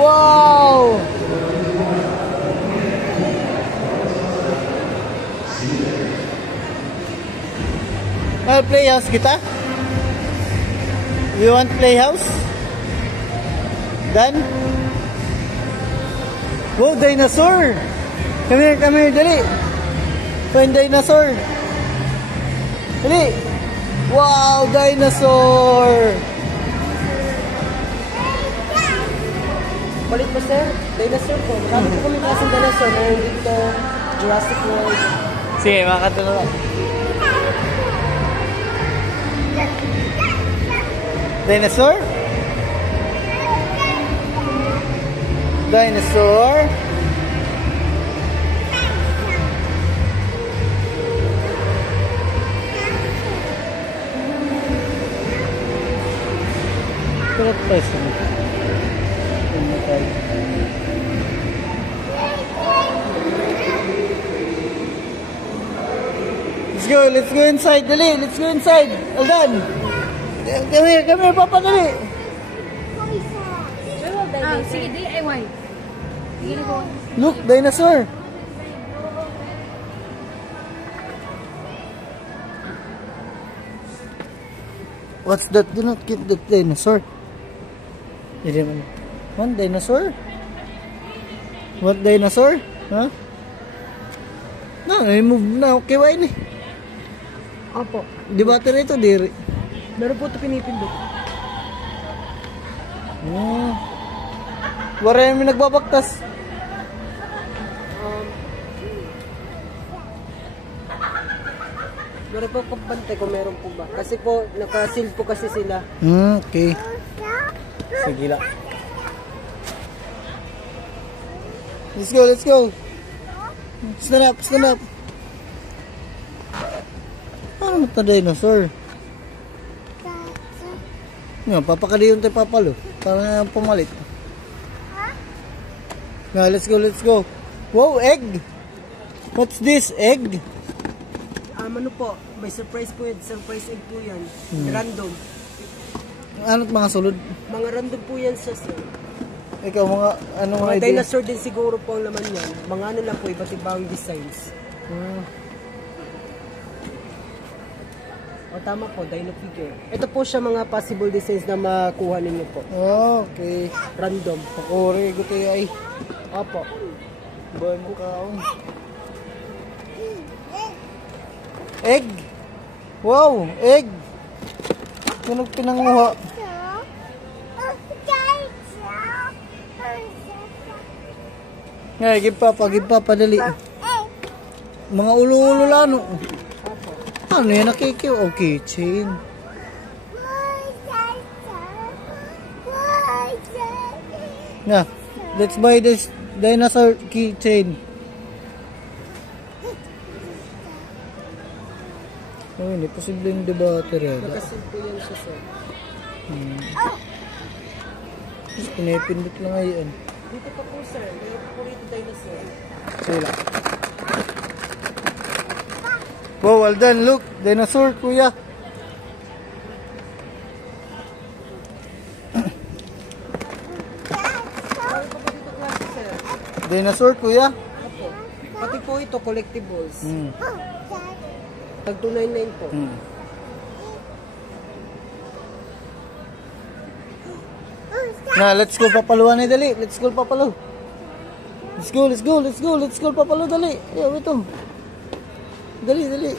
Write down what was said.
Wow! Playhouse kita? You want playhouse? Done? Wow, dinosaur! Come here, dali! Find dinosaur! Dali! Wow, dinosaur! Balik po sir, dinosaur po. Marami po kami klaseng dinosaur. Meron dito, Jurassic World. Sige, makakatulong. Dinosaur? Dinosaur? Pero place na. Let's go inside, dali, let's go inside. Aldan. Come here, Papa, dali. Sige, DIY. Look, dinosaur. What's that? Do not keep the dinosaur. One dinosaur? What dinosaur? Huh? No, remove na. Okay, why ni? Opo. Di battery ito, diri. Meron po ito pinipindot. Oh. Wala yung nagbabaktas. Meron po pagbantay kung meron po ba. Kasi po, naka-seal po kasi sila. Okay. Sige lang. Let's go, let's go. Stand up, stand up. Ano ito dinosaur? Nga, papakaliyon tayo papalo. Para pumalit. Nga, let's go, let's go. Wow, egg! What's this, egg? Ano po, may surprise po yan. Surprise egg po yan. Random. Ano't mga sulod? Mga random po yan sa sir. Ikaw, ano mga idea? Dinosaur din siguro po ang laman yan. Mga ano lang po, iba't ibang designs. O tama po, dino figure. Ito po siya mga possible designs na makuha ninyo po. Okay. Random. Pakore, guti ay. Opo. Buhay mo kaon. Egg! Wow! Egg! Tunog pinanguha. Nga, give papa, dali. Mga ulo-ulo lano. Ano yan, nakikiw? Oh, keychain. Nga, let's buy this dinosaur keychain. Oh, hindi posible yung debate rin. Nakasil po yan siya sir. Pinipindot lang ngayon. Dito pa po sir, mayroon po rito dinosaur. Sila. Wow, well done. Look, dinosaur, kuya. Ano pa ba dito klase sir? Dinosaur, kuya. Opo. Pati po ito, collectibles. Tag 299 po. Na, let's go papaluan na dali. Let's go papalu. Let's go, let's go, let's go, let's go papalo dali. Yeah, wait. Dali, dali.